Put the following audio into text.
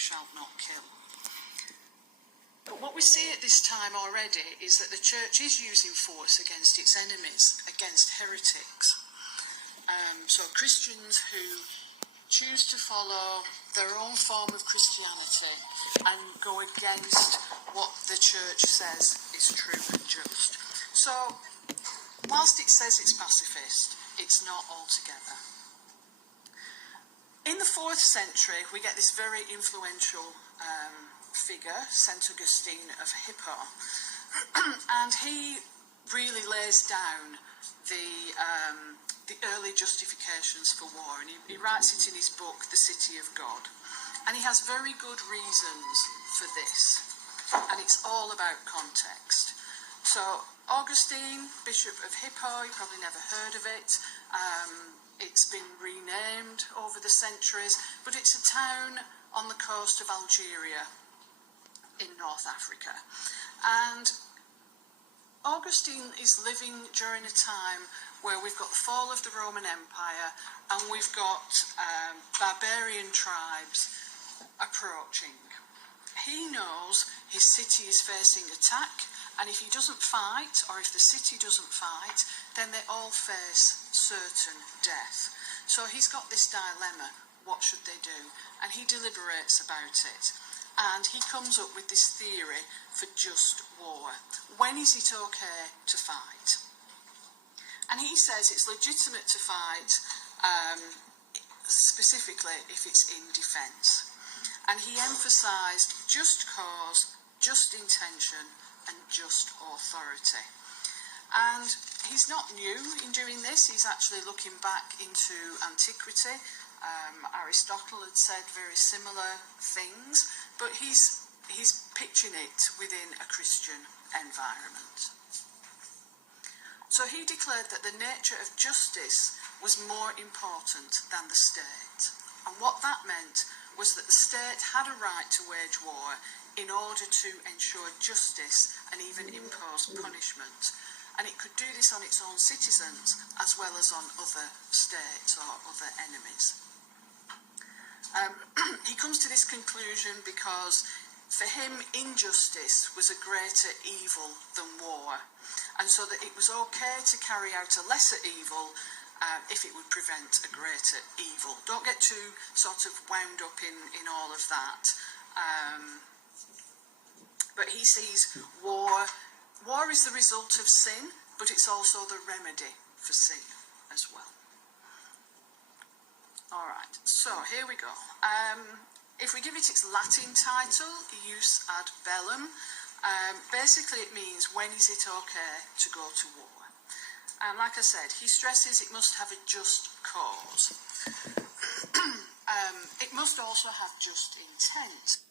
shalt not kill. But what we see at this time already is that the church is using force against its enemies, against heretics. So Christians who choose to follow their own form of Christianity and go against what the church says is true and just. So, whilst it says it's pacifist, it's not altogether. In the 4th century, we get this very influential figure, St. Augustine of Hippo, and he really lays down the early justifications for war, and he writes it in his book, The City of God. And he has very good reasons for this, and it's all about context. So, Augustine, Bishop of Hippo, you probably never heard of it. It's been renamed over the centuries, but it's a town on the coast of Algeria in North Africa. And Augustine is living during a time where we've got the fall of the Roman Empire and we've got barbarian tribes approaching. He knows his city is facing attack, and if he doesn't fight, or if the city doesn't fight, then they all face certain death. So he's got this dilemma, what should they do? And he deliberates about it. And he comes up with this theory for just war. When is it okay to fight? And he says it's legitimate to fight, specifically if it's in defence. And he emphasised just cause, just intention, and just authority. And he's not new in doing this. He's actually looking back into antiquity. Aristotle had said very similar things, but he's pitching it within a Christian environment. So he declared that the nature of justice was more important than the state. And what that meant was that the state had a right to wage war in order to ensure justice and even impose punishment. And it could do this on its own citizens as well as on other states or other enemies. He comes to this conclusion because for him injustice was a greater evil than war, and so that it was okay to carry out a lesser evil if it would prevent a greater evil. Don't get too sort of wound up in all of that. But he sees war is the result of sin, but it's also the remedy for sin as well. Alright, so here we go. If we give it its Latin title, Jus ad bellum, basically it means when is it okay to go to war? And like I said, he stresses it must have a just cause. It must also have just intent.